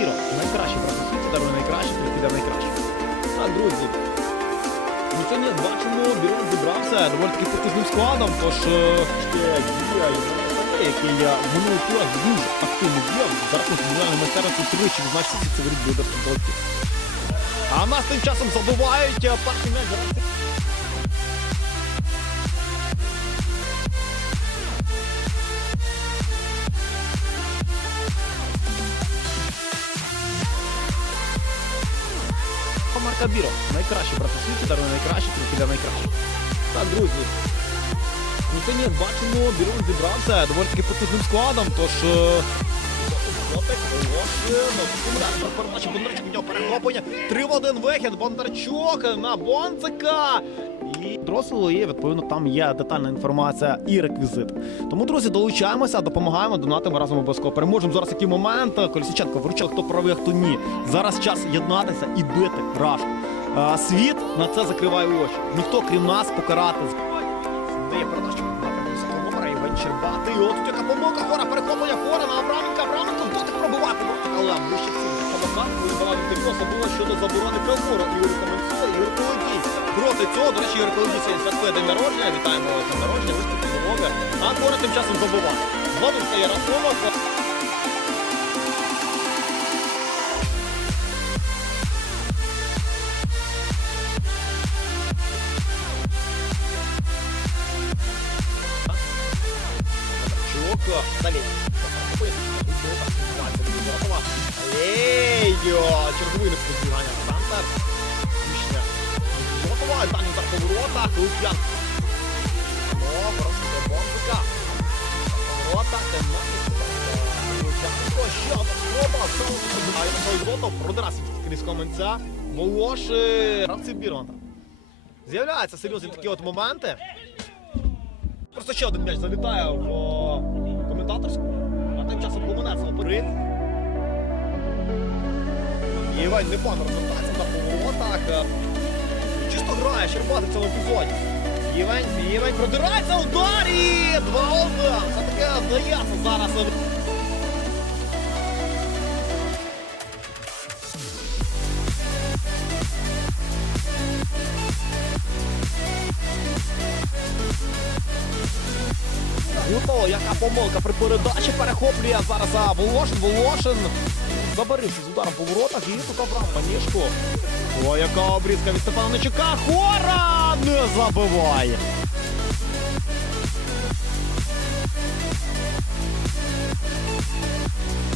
Біро. Найкращий брат у світі, дарує найкраще, піде найкраще. Так, друзі. Ну сьогодні як бачимо, Бірон зібрався доволі таки потужним складом, тож е, ще дія Євгенія, який я в минулий тур дуже активно діяв, за рахунок генеральної майстерності тричі відзначився це воріт буде футболки. А нас тим часом забувають е, перший Марка Біро. Найкращий брат у світі, дарує найкраще, тільки для найкраще. Так, друзі. Ну це як бачимо, Бірон зібрався доволі таки потужним складом, тож... е, передачі Бондарчук, у нього перехоплення. 3 в 1 вихід, Бондарчук на Бонцика. І є, відповідно, там є детальна інформація і реквізит. Тому, друзі, долучаємося, допомагаємо, донатимо разом обов'язково. Переможемо зараз який момент. Колісіченко вручив, хто правий, хто ні. Зараз час єднатися і бити рашку. Світ на це закриває очі. Ніхто, крім нас, покарати. Дає передачу. Євген Щербатий. От тут яка помилка, хора перехоплення хора на Абраменка. Абраменко дотик пробивати. Але вище Шабахан вибирав інтерв'ю було щодо заборони Калмуру. Ігор Каменцо, Ігор Колодій. Проти цього, до речі, Ігор Колодій сьогодні день народження. Вітаємо з днем народження. Виступи здоров'я. А хора тим часом забуває. Знову стає рахунок. Чук. Далі. Алейо! Черговий несподівання. Центр. Вишня. Готова. Далі удар по. Лук'ян. О, просто бомбика. Поворота. Лук'янко. Ще одна спроба. А я на Біронта. З'являються серйозні такі от моменти. Просто ще один м'яч залітає в коментаторську, а тим часом Ломанець оперив. Євень непогано розвертається на поворотах. Е, Чисто грає Щербати в цьому епізоді. Євень, Євень продирається удар і 2-1. Це таке здається зараз. Гутово, яка помилка при передачі перехоплює зараз а, Волошин, Волошин. Забарився з ударом по воротах і тут обрав панішку. О, яка обрізка від Степана Нечука. Хора не забиває.